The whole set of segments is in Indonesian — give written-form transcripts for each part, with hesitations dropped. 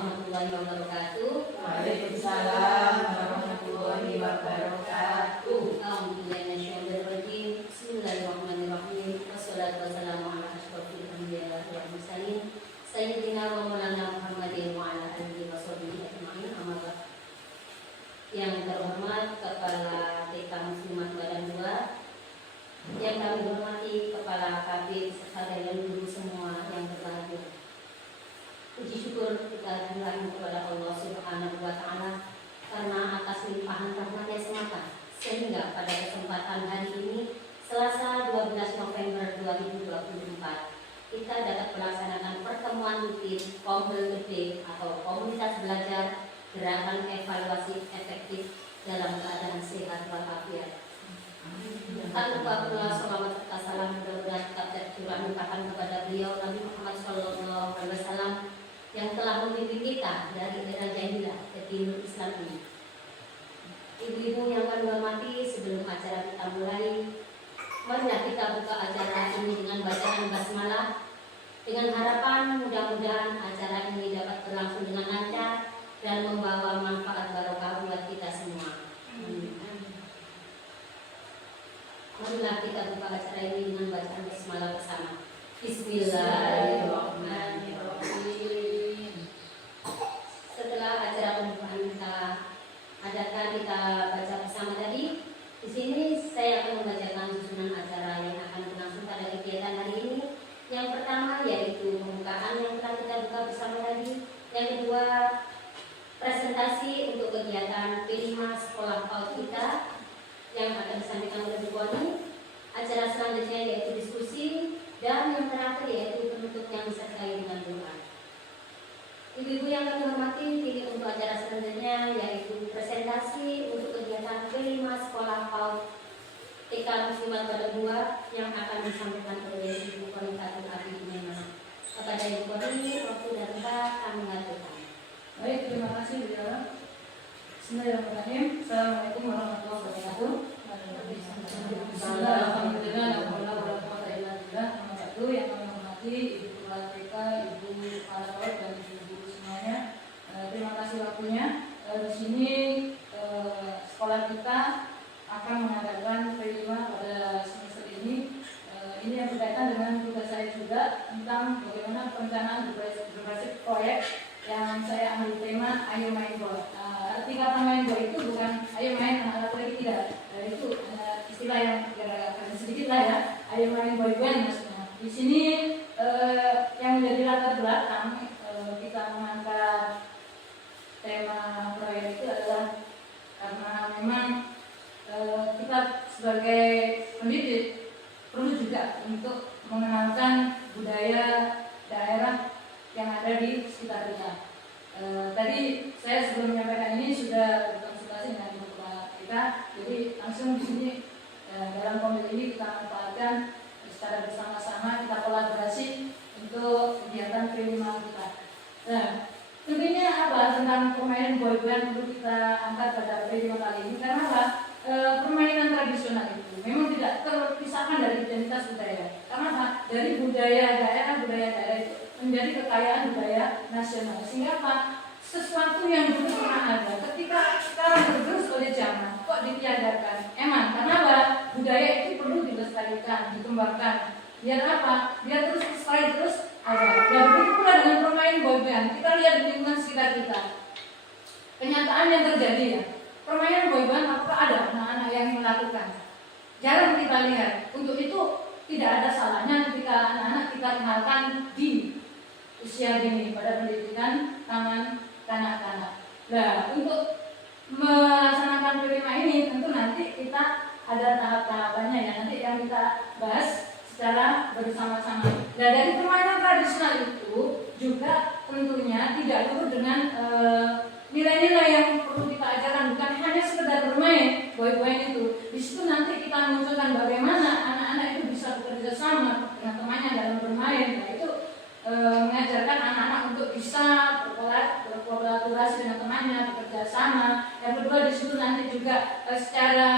warahmatullahi wabarakatuh. Waalaikumsalam warahmatullahi wabarakatuh. Bismillahirrahmanirrahim. Wassalatu wassalamu ala asyrofil anbiya'i wal mursalin sayyidina wa maulana Muhammadin wa ala alihi washabbihi ajma'in. Amma ba'd. Yang terhormat Kepala TK Muslimat Badan 2, yang kami hormati Kepala KB serta kalian guru semua yang berbahagia. Puji syukur kita haturkan kepada Allah Subhanahu wa Ta'ala karena atas limpahan rahmat-Nya semata, sehingga pada kesempatan hari ini Selasa 12 November 2024 kita dapat melaksanakan pertemuan rutin Komsel Gede atau Komunitas Belajar Gerakan Evaluasi Efektif dalam keadaan sehat walafiat. Tak lupa pula sholawat serta salam mudah-mudahan tetap tercurahkan kepada beliau Nabi Muhammad SAW yang telah membimbing kita dari era jahilah ke dinul Islam ini. Ibu-ibu yang kami hormati, sebelum acara kita mulai, marilah kita buka acara ini dengan bacaan basmalah, dengan harapan mudah-mudahan acara ini dapat berlangsung dengan lancar dan membawa manfaat barokah buat kita semua. Marilah kita buka acara ini dengan bacaan basmalah bersama. Bismillahirrahmanirrahim. Setelah acara pembukaan kita adakan, kita baca bersama tadi. Di sini saya akan membacakan susunan acara yang akan berlangsung pada kegiatan hari ini. Yang pertama yaitu pembukaan yang telah kita buka bersama tadi. Yang kedua, presentasi untuk kegiatan P5 sekolah PAUD kita yang akan disampaikan oleh Bu Koni. Acara selanjutnya yaitu diskusi, dan yang terakhir yaitu penutup yang disertai dengan doa. Ibu-ibu yang kami hormati, pilih untuk acara selanjutnya yaitu presentasi untuk kegiatan P5 sekolah PAUD TK Muslimat Badan 2 yang akan disampaikan oleh Ibu Koni Fatul Abi Iman. Kepada Ibu Koni, waktu dan tempat kami mengaturkan. Baik, terima kasih Bu Yola. Bismillahirrahmanirrahim. Assalamualaikum warahmatullahi wabarakatuh. Alhamdulillah, nomor 1 yang kami hormati Ibu Kepala TK, Ibu Kepala PAUD dan Ibu semuanya. Terima kasih waktunya. Di sini sekolah kita akan mengadakan P5 pada semester ini. Ini yang berkaitan dengan tugas saya juga tentang bagaimana perencanaan berbasis proyek yang saya ambil tema Ayo Main Bola. Arti kata main bola itu bukan ayo main anak-anak lagi, tidak. Itu istilah yang agak sedikit lah ya. Ayo main bola maksudnya. Di sini yang menjadi latar belakang kita mengangkat tema proyek itu adalah karena memang kita sebagai pendidik perlu juga untuk mengenalkan budaya daerah yang ada di sekitar kita. Tadi saya sebelum menyampaikan ini sudah berkonsultasi dengan Ibu Kepala kita, jadi langsung di sini dalam komite ini kita manfaatkan secara bersama-sama, kita kolaborasi untuk kegiatan P5 kita. Nah, tentunya apa tentang permainan boyband perlu kita angkat pada P5 kali ini karena apa? Permainan tradisional itu memang tidak terpisahkan dari identitas budaya. Karena apa? Dari budaya daerah itu menjadi kekayaan budaya nasional. Sehingga apa? Sesuatu yang dulu pernah ada, ketika sekarang tergerus oleh zaman, kok ditiadakan? Emang karena apa? Budaya itu perlu dilestarikan, dikembangkan. Biar apa? Biar terus lestari terus ada. Dan begitu pula dengan permain boyband. Kita lihat di lingkungan sekitar kita. Kenyataan yang terjadi ya. Permainan boyband apakah ada anak-anak yang melakukan? Jarang kita lihat. Untuk itu tidak ada salahnya ketika anak-anak kita kenalkan di usia dini pada pendidikan taman kanak-kanak. Nah, untuk melaksanakan P5 ini tentu nanti kita ada tahap-tahapannya ya. Nanti yang kita bahas secara bersama-sama. Nah, dari permainan tradisional itu juga tentunya tidak luput dengan nilai-nilai yang perlu kita ajarkan, bukan hanya sekedar bermain boy-boyan itu. Di situ nanti kita munculkan bagaimana anak-anak itu bisa bekerja sama dengan temannya dalam bermain. Nah, itu mengajarkan anak-anak untuk bisa berkolaborasi dengan temannya, bekerja sama. Yang kedua di situ nanti juga secara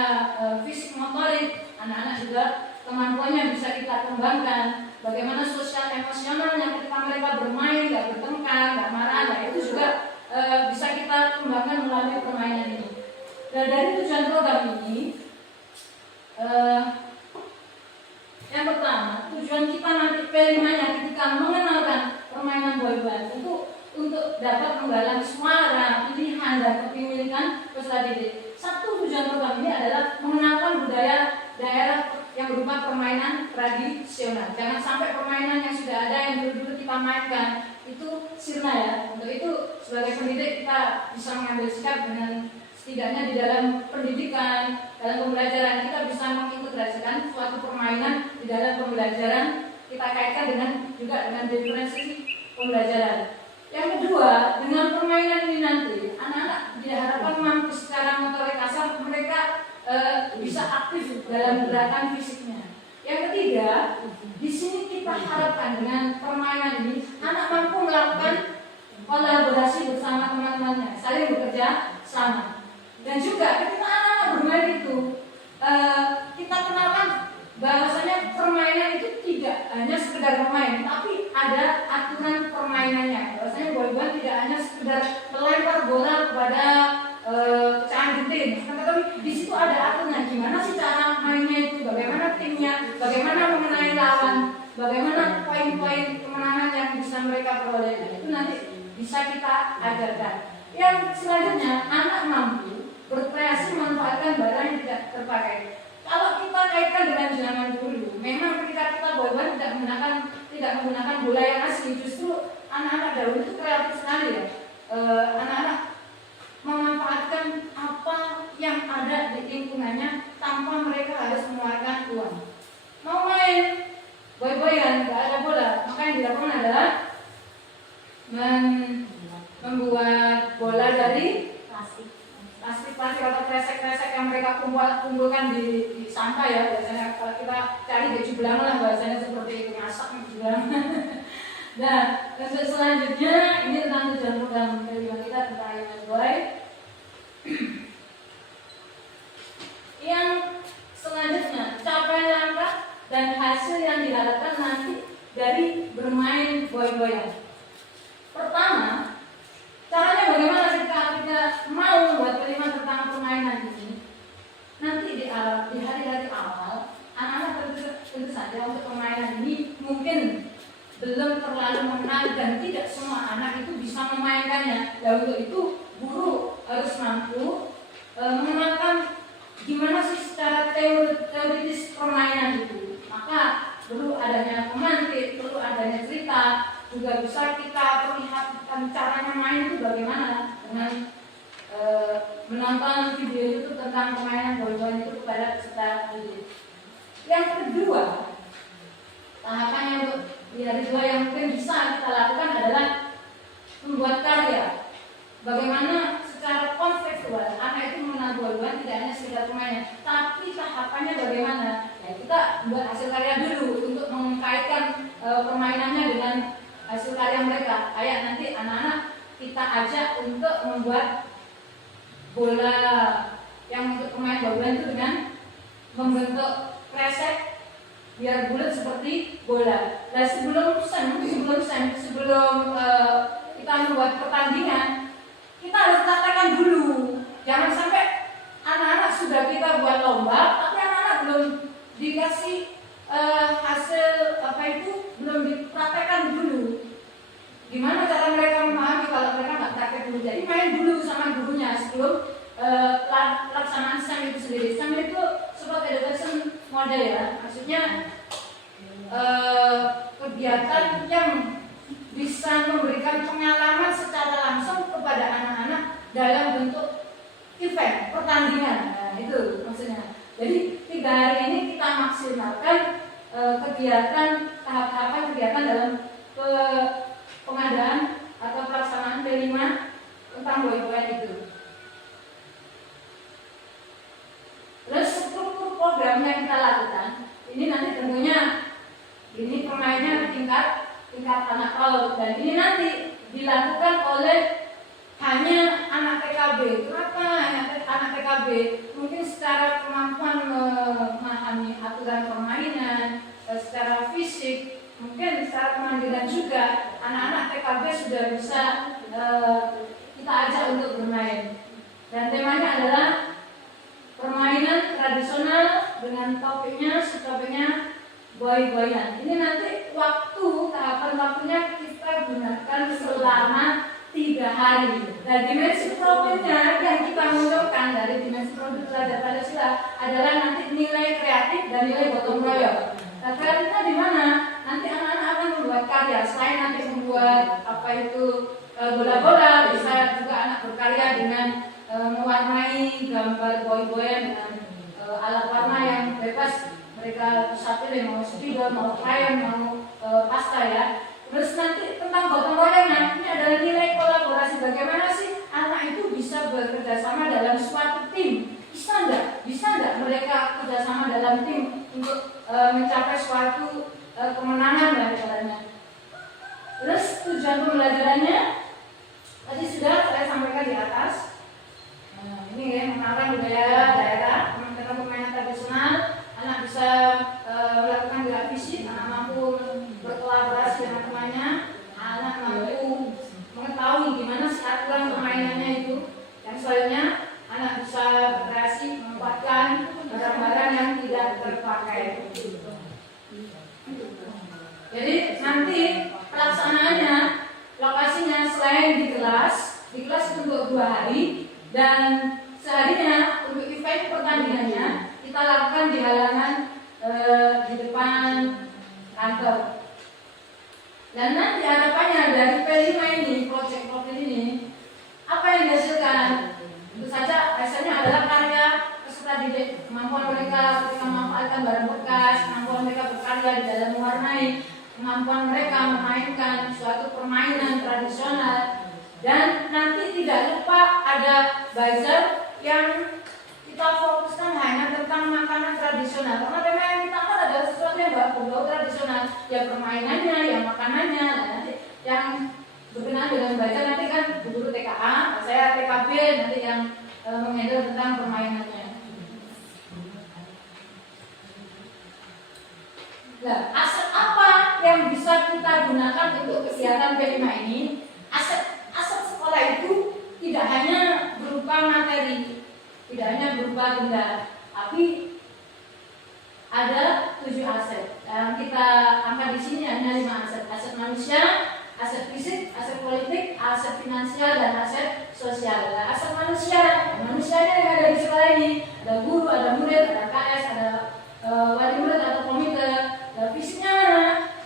fisik motorik anak-anak juga kemampuannya bisa kita kembangkan. Bagaimana sosial emosionalnya ketika mereka bermain, nggak bertengkar, nggak marah, nah itu juga tujuan program ini, yang pertama, tujuan kita nanti P5-nya ketika mengenalkan permainan boyband itu untuk dapat menggalang suara, pilihan, dan kepemilikan peserta didik. Satu tujuan program ini adalah mengenalkan budaya daerah yang berupa permainan tradisional. Jangan sampai permainan yang sudah ada yang dulu-dulu kita mainkan itu sirna ya. Untuk itu sebagai pendidik kita bisa mengambil sikap dengan setidaknya di dalam pendidikan, dalam pembelajaran kita bisa mengintegrasikan suatu permainan di dalam pembelajaran, kita kaitkan juga dengan diferensi pembelajaran. Yang kedua, dengan permainan ini nanti anak-anak diharapkan mampu secara motorik kasar, mereka bisa aktif dalam gerakan fisiknya. Yang ketiga, di sini kita harapkan dengan permainan ini anak mampu melakukan kolaborasi bersama teman-temannya, saling bekerja sama. Dan juga ketika anak-anak bermain itu, kita kenalkan bahwasanya permainan itu tidak hanya sekedar bermain, tapi ada aturan permainannya. Bahwasanya boyband tidak hanya sekedar melempar bola kepada pecahan genting, tetapi di situ ada aturan gimana sih cara mainnya itu, bagaimana timnya, bagaimana mengenai lawan, bagaimana poin-poin kemenangan yang bisa mereka peroleh. Itu nanti bisa kita ajarkan. Yang selanjutnya, anak mampu berkreasi memanfaatkan barang yang tidak terpakai. Kalau kita kaitkan dengan zaman dulu, memang ketika kita boyband tidak menggunakan bola yang asli, justru anak-anak dahulu itu kreatif sekali ya. Anak-anak memanfaatkan apa yang ada di lingkungannya tanpa mereka harus mengeluarkan uang. Mau main boy-boyan, nggak ada bola, maka yang dilakukan adalah membuat bola dari plastik atau kresek-kresek yang mereka kumpulkan di sampah ya. Biasanya kalau kita cari baju belang lah, bahasanya seperti itu, ngasak baju belang. Nah, untuk selanjutnya ini tentang tujuan program kelima kita tentang Human Boy. Yang selanjutnya, capaian langkah dan hasil yang diharapkan nanti dari bermain boy-boyan. Pertama, caranya bagaimana kita mau membuat kelima tentang permainan ini? Nanti di hari-hari awal, anak-anak tentu saja untuk permainan ini mungkin belum terlalu mengenal dan tidak semua anak itu bisa memainkannya. Dan untuk itu guru harus mampu mengenalkan gimana sih secara teoritis permainan itu. Maka perlu adanya pemantik, perlu adanya cerita, juga bisa kita perlihatkan caranya main itu bagaimana dengan menonton video YouTube tentang permainan boy-boyan itu kepada peserta didik. Yang kedua, tahapan yang di hari kedua yang mungkin bisa kita lakukan adalah membuat karya. Bagaimana secara konseptual anak itu mengenal boy-boyan tidak hanya sekedar permainan, tapi tahapannya bagaimana? Ya, kita buat hasil karya dulu untuk mengkaitkan permainannya dengan hasil karya mereka. Kayak nanti anak-anak kita ajak untuk membuat bola yang untuk pemain bola itu dengan membentuk kresek biar bulat seperti bola. Nah sebelum kita membuat pertandingan, kita harus praktekkan dulu. Jangan sampai anak-anak sudah kita buat lomba, tapi anak-anak belum dikasih hasil belum dipraktekkan dulu. Gimana cara mereka memahami kalau mereka nggak praktek dulu? Jadi main dulu sama gurunya sebelum pelaksanaan SEM itu sendiri. SEM itu support education model ya, maksudnya kegiatan yang bisa memberikan pengalaman secara langsung kepada anak-anak dalam bentuk event, pertandingan. Nah, itu maksudnya. Jadi 3 hari ini kita maksimalkan kegiatan, tahap-tahapan kegiatan dalam pengadaan atau pelaksanaan P5 tentang boy-boyan itu. Terus struktur program yang kita lakukan ini nanti tentunya ini permainnya tingkat anak PAUD, dan ini nanti dilakukan oleh hanya anak TKB. Kenapa hanya anak TKB? Mungkin secara kemampuan memahami aturan permainan, secara fisik, mungkin secara kemandirian juga anak-anak TKB sudah bisa kita ajak untuk bermain. Dan temanya adalah tradisional dengan subtopiknya boy-boyan. Ini nanti tahapan waktunya kita gunakan selama 3 hari. Nah, dimensi profilnya yang kita munculkan dari dimensi profil belajar Pancasila adalah nanti nilai kreatif dan nilai gotong royong. Nah, kreatifnya di mana? Nanti anak-anak akan membuat karya. Selain nanti membuat bola-bola, bisa juga anak berkarya dengan mewarnai gambar boy-boyan dengan alat warna yang bebas. Mereka bisa pilih mau spidol, mau crayon, mau pasta ya. Terus nanti tentang gotong royongnya, ini adalah nilai kolaborasi. Bagaimana sih anak itu bisa bekerja sama dalam suatu tim? Bisa enggak mereka kerjasama dalam tim untuk mencapai suatu kemenangan dari caranya? Terus tujuan pembelajarannya tadi sudah saya sampaikan di atas. Ini ya, mengenalkan budaya daerah, tentang permainan tradisional. Anak bisa melakukan gerak fisik, anak mampu berkolaborasi dengan temannya, anak mampu mengetahui gimana sih aturan permainannya itu. Yang selanjutnya, anak bisa berkreasi memanfaatkan barang-barang yang tidak terpakai. Jadi nanti pelaksanaannya, lokasinya selain di kelas untuk 2 hari dan seharinya untuk event pertandingannya kita lakukan di halaman di depan kantor. Dan nanti harapannya dari P5 ini, proyek ini, apa yang dihasilkan? Tentu saja hasilnya adalah karya peserta didik, kemampuan mereka ketika memanfaatkan barang bekas, kemampuan mereka berkarya di dalam mewarnai, kemampuan mereka memainkan suatu permainan tradisional. Dan nanti tidak lupa ada buzzer yang kita fokuskan hanya tentang makanan tradisional. Karena tema yang kita angkat adalah sesuatu yang berbau tradisional, ya permainannya, ya makanannya. Nah, nanti yang berkenaan dengan buzzer nanti kan guru TKA, saya TKB nanti yang menghandle tentang permainannya. Nah, aset apa yang bisa kita gunakan untuk kegiatan P5 ini? Aset sekolah itu tidak hanya berupa materi, tidak hanya berupa benda, tapi ada 7 aset. Yang kita angkat di sini hanya 5 aset: aset manusia, aset fisik, aset politik, aset finansial, dan aset sosial. Nah, aset manusianya yang ada di sekolah ini ada guru, ada murid, ada KS, ada wali murid atau komite. Dan fisiknya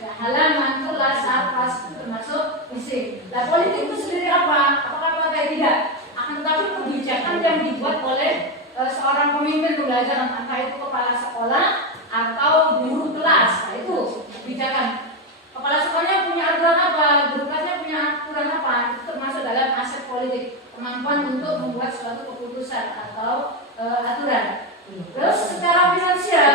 ya, halaman, kelas, sarkas itu termasuk fisik. Nah, politik itu sendiri apa? Apakah pakai? Tidak. Akan tetapi kebijakan yang dibuat oleh seorang pemimpin pembelajaran, entah itu kepala sekolah atau guru kelas. Nah, itu kebijakan. Kepala sekolahnya punya aturan apa? Guru kelasnya punya aturan apa? Itu termasuk dalam aset politik, kemampuan untuk membuat suatu keputusan atau aturan. Terus secara finansial,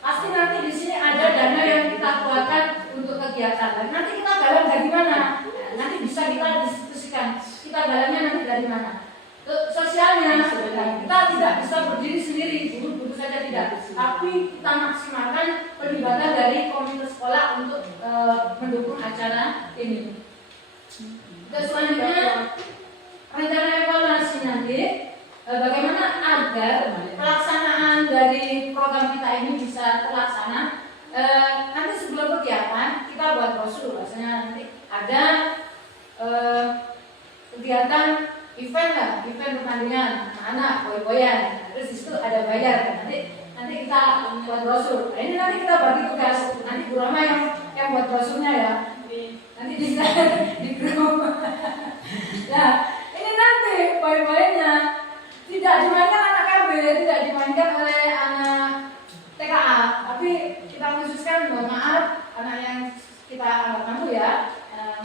pasti nanti di sini ada dana yang kita keluarkan untuk kegiatan. Dan nanti kita galang dari mana? Nah, nanti bisa kita diskusikan. Kita galangnya nanti dari mana? Sosialnya, kita tidak bisa berdiri sendiri, guru saja tidak. Tapi kita maksimalkan pelibatan dari komunitas sekolah untuk mendukung acara ini. Terus selanjutnya, rencana evaluasi nanti, bagaimana agar pelaksanaan dari program kita ini bisa terlaksana. Nanti sebelum kegiatan kita buat brosur, rasanya nanti ada kegiatan event pertandingan anak boy-boyan. Terus di situ ada bayar. Nanti kita buat brosur. Nah, ini nanti kita bagi tugas. Nanti Bu Rama yang buat brosurnya ya. Nanti bisa di grup. Nah, ini nanti boy-boyannya tidak dimainkan anak KB, tidak dimainkan oleh anak TKA, tapi kita khususkan, mohon maaf, anak yang kita anggap mampu ya,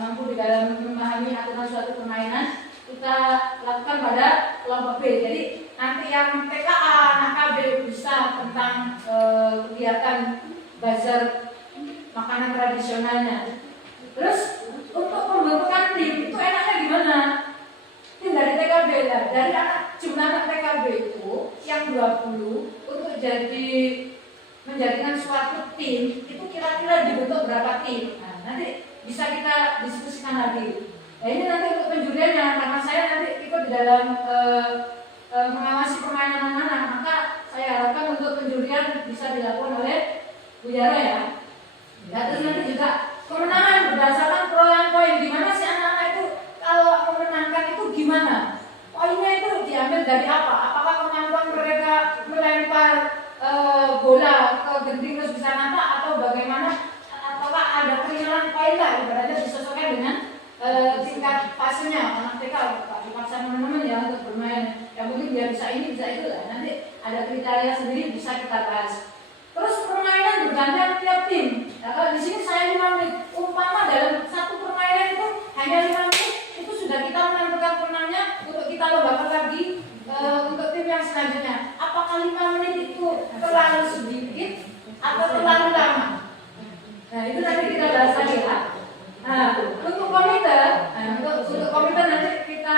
mampu di dalam memahami aturan suatu permainan, kita lakukan pada kelompok B. Jadi nanti yang TKA, anak KB bisa tentang kegiatan bazar makanan tradisionalnya. Terus untuk pembentukan tim itu enaknya gimana? Tim dari TKB lah, dari jumlah anak TKB itu yang 20 untuk menjadikan suatu tim itu kira-kira dibentuk berapa tim? Nah, nanti bisa kita diskusikan lagi. Nah, ini nanti untuk penjuriannya, karena saya nanti ikut di dalam mengawasi permainan anak-anak, maka saya harapkan untuk bisa dilakukan oleh Bu Yara ya. Ya terus nanti juga kemenangan berdasarkan perolehan poin. Gimana sih anak-anak itu kalau memenangkan itu gimana? Poinnya itu diambil dari apa? Apakah kemampuan mereka melempar bola ke gending terus bisa nata atau bagaimana? Apakah ada penilaian poin lah? Ibaratnya disesuaikan dengan tingkat fasenya. Anak TK dipaksa teman-teman ya untuk bermain. Yang penting dia bisa ini bisa itu lah. Nanti ada kriteria sendiri bisa kita bahas. Terus permainan bergantian tiap tim. Nah, kalau di sini saya 5 menit. Umpama dalam satu permainan itu hanya 5 menit, itu sudah kita menentukan pemenangnya untuk kita lombakan lagi untuk tim yang selanjutnya. Apakah 5 menit itu terlalu sedikit atau terlalu lama? Nah, itu nanti kita bahas lagi ya. Nah, untuk komite nanti kita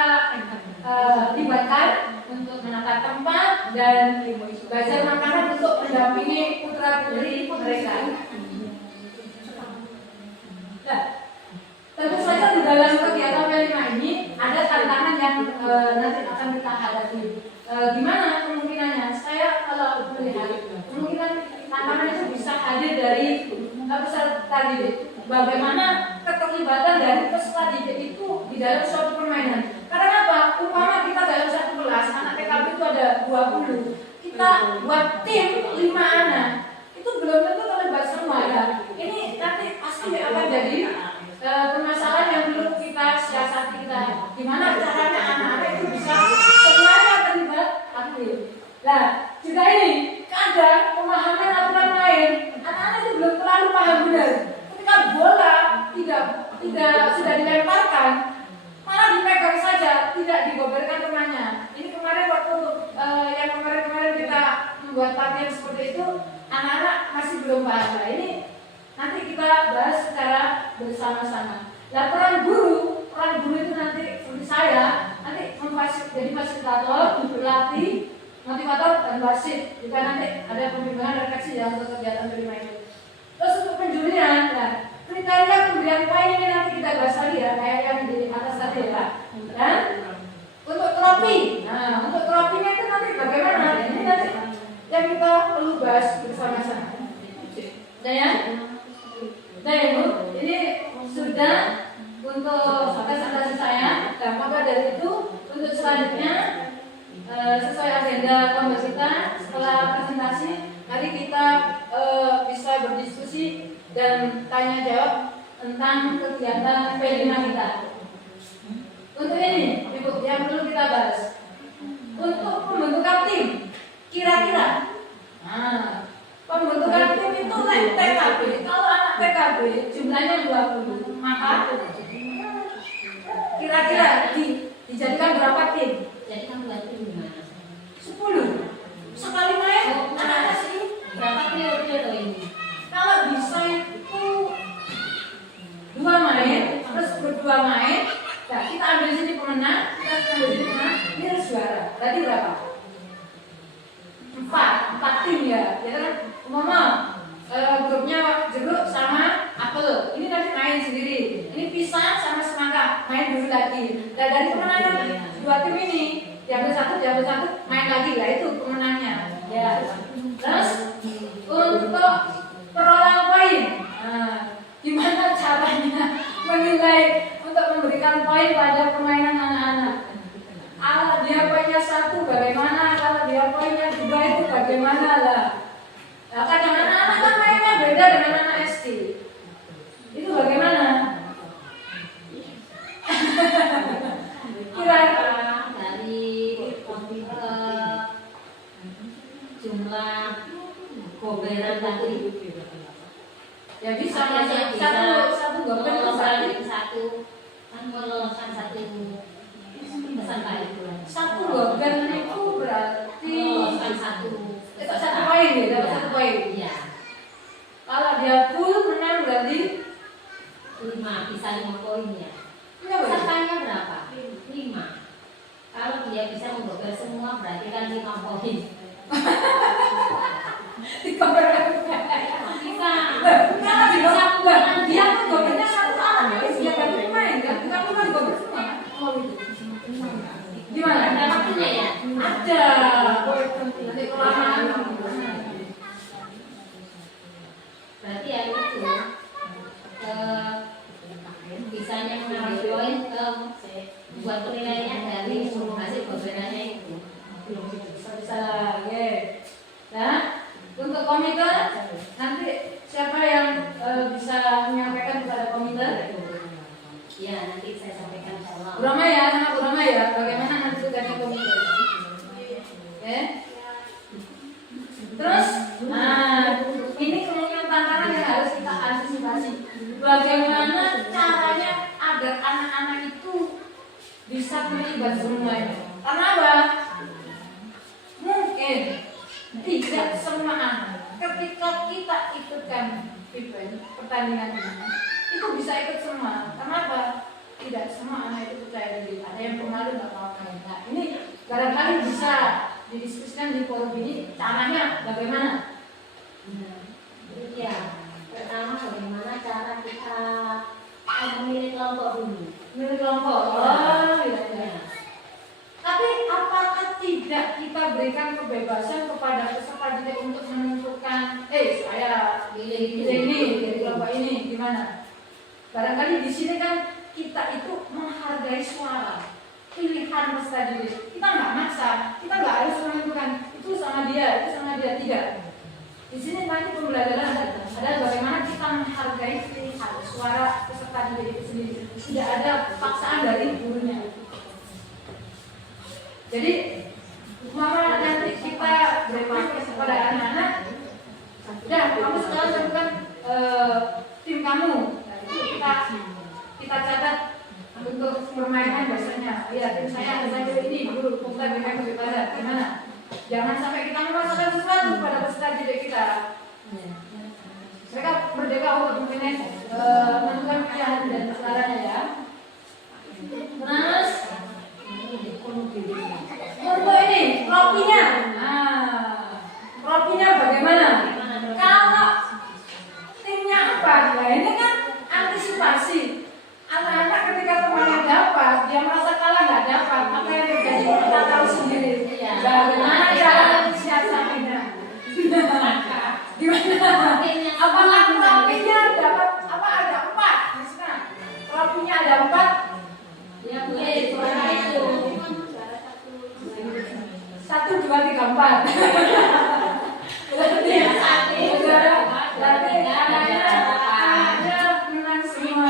libatkan untuk menata tempat dan belajar makanan untuk mendampingi putra putri mereka. Nah, tentu saja di dalam kegiatan P5 ini ada tantangan yang nanti akan kita hadapi. Gimana kemungkinannya? Saya kalau melihat kemungkinan tantangan itu bisa hadir dari peserta didik. Bagaimana keterlibatan dari peserta didik itu di dalam suatu permainan? Karena apa? Umpama kita dalam satu kelas anak TKB itu ada 20, kita buat tim 5 anak, itu belum tentu terlibat semua ya. Ini nanti pasti akan jadi permasalahan yang perlu kita siasati kita. Gimana caranya anak-anak itu bisa semuanya terlibat aktif. Nah, juga ini kadang pemahaman aturan main, anak-anak itu belum terlalu paham benar. Ketika bola tidak sudah dilemparkan, malah dipegang saja, tidak digoberkan temannya. Ini kemarin waktu yang kemarin kita membuat latihan seperti itu, anak-anak masih belum paham. Nah, ini nanti kita bahas secara bersama-sama. Nah, peran guru itu nanti seperti saya, nanti jadi fasilitator, pelatih, motivator dan wasit. Juga nanti ada pembimbingan refleksi ya untuk kegiatan P5 ini. Terus untuk penjurian, nah, kriteria pemberian poin ini nanti kita bahas lagi ya, kayak yang di atas tadi ya. Dan untuk trofi, nah untuk trofinya itu nanti bagaimana? Ini nanti yang kita perlu bahas bersama-sama. Ya, Bu, ini sudah untuk presentasi saya. Nah, maka dari itu untuk selanjutnya sesuai agenda kelompok kita setelah presentasi, mari kita bisa berdiskusi dan tanya jawab tentang kegiatan P5 kita. Untuk ini, Ibu, yang perlu kita bahas. Untuk pembentukan tim, kira-kira pembentukan tim itu TKB. Kalau anak TKB jumlahnya 20, maka kira-kira dijadikan berapa tim? Jadi kan buat tim gimana? 10. Sekali main, anak-anak sih Berapa periode ini? kalau bisa itu 2 main, terus berdua main. Nah, kita ambil sini pemenang, kita ambil sini pemenang, ini harus juara. Berarti berapa? 4 tim ya. Ya kan? Umpama grupnya jeruk sama apel. Ini nanti main sendiri. Ini pisang sama semangka, main dulu lagi. Dan dari kemenangan 2 tim ini, diambil satu, main lagi lah, itu pemenangnya. Ya. Terus untuk perolehan poin, gimana caranya menilai untuk memberikan poin pada permainan anak-anak? Kalau dia poinnya 1 bagaimana? Kalau dia poinnya 2 itu bagaimana lah? Nah, kadang anak-anak kan mainnya beda dengan anak SD. Itu bagaimana? Kira-kira dari jumlah goberan tadi. Ya bisa satu gober satu kan meloloskan satu peserta itu. Satu gober itu berarti Meloloskan satu poin ya, dapat 1 poin. Iya. Kalau dia full menang berarti 5, bisa 5 poin ya. Pesertanya Pesertanya berapa? 5. Kalau dia bisa menggober semua berarti kan 5 poin. digober Bisa. kalau digober dia tuh gobernya 1 orang ya, dia kan main kan, bukan gober semua. Gimana? Ada waktunya ya? Ada. Nanti kelamaan. misalnya mengambil poin buat penilaiannya dari hasil perbedaannya itu. Bisa, oke. Nah, untuk komite nanti siapa yang bisa menyampaikan kepada komite? Ya, nanti saya sampaikan sama Bu Rama sama Bu Rama bagaimana nanti tugasnya komite? Oke. Terus, ini kemungkinan tantangan yang harus kita antisipasi. Bagaimana caranya agar anak-anak itu bisa terlibat semuanya? Karena apa? Mungkin tidak semua anak ketika kita ikutkan event pertandingan ini itu bisa ikut semua. Kenapa? Tidak semua anak itu percaya diri. Ada yang pemalu nggak mau main. Nah ini barangkali bisa didiskusikan di forum ini. Caranya bagaimana? Ya, pertama bagaimana cara kita memilih kelompok dulu. Memilih kelompok. Oh, iya. Tapi apakah tidak kita berikan kebebasan kepada peserta didik untuk menentukan, saya pilih ini, dari kelompok ini, gimana? Barangkali di sini kan kita itu menghargai suara, pilihan peserta didik. Kita nggak maksa, kita nggak harus menentukan itu sama dia, tidak. Di sini nanti pembelajaran ada bagaimana kita menghargai pilihan suara peserta didik itu sendiri. Tidak ada paksaan dari gurunya. Jadi, mama nanti kita berikan kepada anak-anak, udah kamu sekarang tentukan tim kamu. Nah, itu kita catat untuk permainan biasanya. Ya, tim saya ini dulu kita berikan kebebasan. Gimana? Jangan sampai kita memaksakan sesuatu pada peserta didik kita. Mereka merdeka untuk memilih menentukan pilihan dan caranya ya. Terus untuk ini tropinya, tropinya bagaimana? Kalau timnya 4, nah ini kan antisipasi. Anak-anak ketika temannya dapat, dia merasa kalah nggak dapat, apa yang terjadi kita tahu sendiri. Bagaimana cara mensiasatinya? Gimana? Apakah tropinya dapat? Apa ada 4? Misalnya tropinya ada 4. Ya, boleh suara itu. 1, 2, 3, 4. Berarti anaknya menang semua.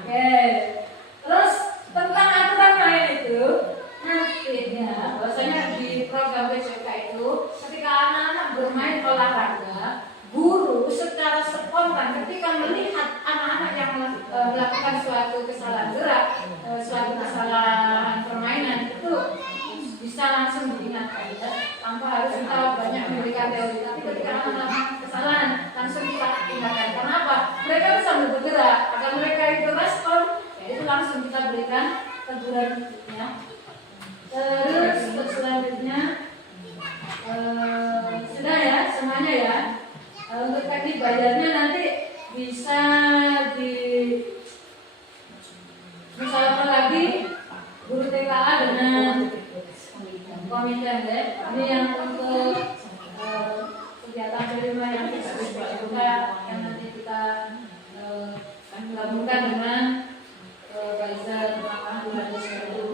Oke. Terus tentang aturan main itu nantinya, bahwasanya di program BCK itu ketika anak-anak bermain olahraga, guru secara spontan ketika melihat anak-anak yang melakukan suatu kesalahan gerak, suatu kesalahan permainan itu bisa langsung diingatkan ya, tanpa harus kita banyak memberikan teori. Tapi ketika anak melakukan kesalahan langsung kita ingatkan. Kenapa? Mereka bisa bergerak, agar mereka itu respon, ya itu langsung kita berikan tegurannya. Terus untuk selanjutnya sudah ya semuanya ya. Untuk teknik belajarnya nanti bisa disalurkan lagi guru TKA dengan komite ya. Ini yang untuk kegiatan dari rumah yang kita yang nanti kita gabungkan dengan belajar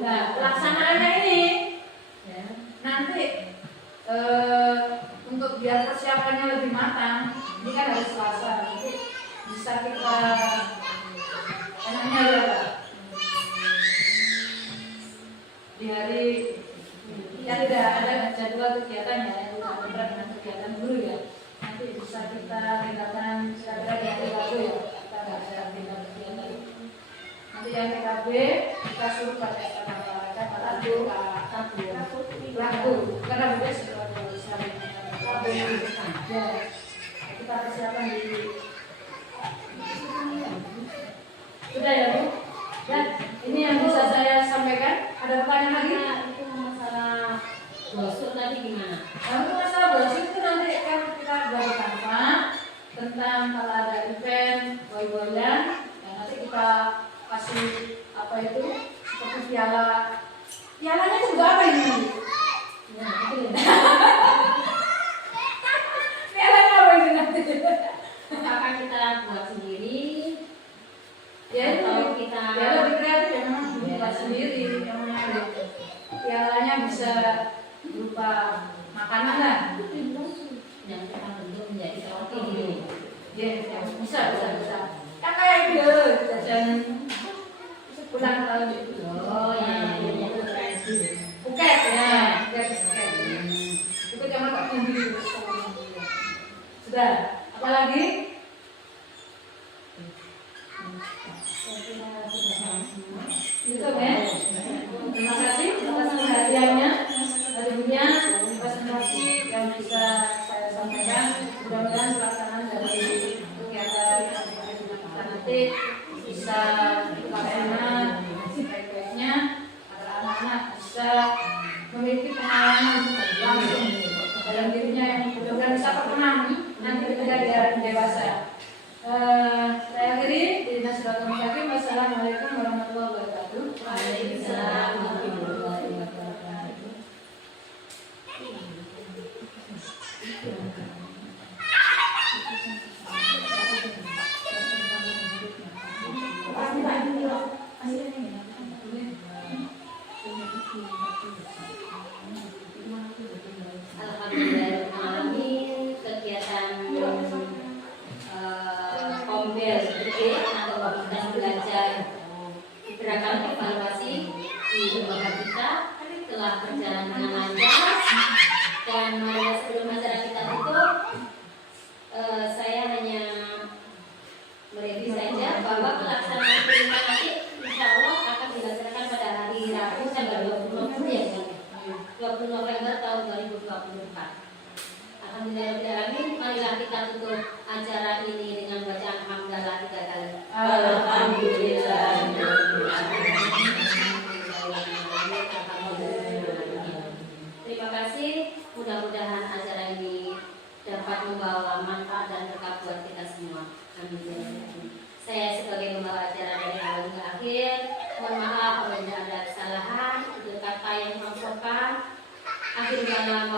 nah pelaksanaannya ini ya, nanti untuk biar persiapannya lebih matang, ini kan hari Selasa, nanti bisa kita enaknya ya di hari yang tidak ada jadwal kegiatan ya, yang tidak bergerak dengan kegiatan dulu ya, nanti bisa kita tindakan secara di hari Rabu ya, kita nggak ada tindakan kegiatan. Nanti yang PKB kita suruh pada Rabu karena sudah ya, kita persiapan di sudah ya Bu. Dan ini yang bisa saya sampaikan. Ada pertanyaan lagi? Itu masalah brosur tadi gimana? Nah, untuk masalah brosur itu nanti kan kita berikan tentang kalau ada event boy-boyan, ya nanti kita kasih apa itu seperti pialanya itu juga apa ini? Nah, itu Pialanya apa ini nanti? akan kita buat sendiri. Ya itu Atau kita ya lebih kreatif ya memang buat sendiri yang menarik. Pialanya bisa berupa makanan lah. yang kita bentuk menjadi roti ini. Ya, bisa. Kan kayak gitu, jajan ulang tahun itu. Oh ya, ya, Buket ya, buket. Buket yang agak tinggi. Sudah, apa lagi? Itu ya. Terima kasih atas perhatiannya. Tentunya presentasi yang bisa saya sampaikan mudah-mudahan pelaksanaan dari kegiatan yang sudah kita nanti bisa terlaksana sebaik-baiknya agar anak-anak bisa memiliki pengalaman langsung dalam dirinya yang mudah-mudahan bisa berkenan nanti ketika dia dewasa. Saya akhiri di Nasratul Mustaqim. Wassalamualaikum warahmatullahi wabarakatuh. Waalaikumsalam warahmatullahi wabarakatuh. Alhamdulillahirrahmanirrahim. Kegiatan Kombel atau komunitas belajar gerakan evaluasi di lembaga kita telah berjalan dengan lancar, dan sebelum acara kita tutup, saya hanya mereview saja bahwa pelaksanaan kelima nanti insya Allah akan dilaksanakan pada hari Rabu tanggal 20 November ya, 20 November tahun 2024. Alhamdulillahirrahmanirrahim. Marilah kita tutup acara ini dengan bacaan hamdalah 3 kali. Alhamdulillah. Terima kasih. Mudah-mudahan acara ini dapat membawa manfaat dan berkah buat kita semua. Amin. Saya sebagai pembawa acara dari awal hingga akhir, mohon maaf apabila ada kesalahan, tutur kata yang kurang sopan. Akhir kata,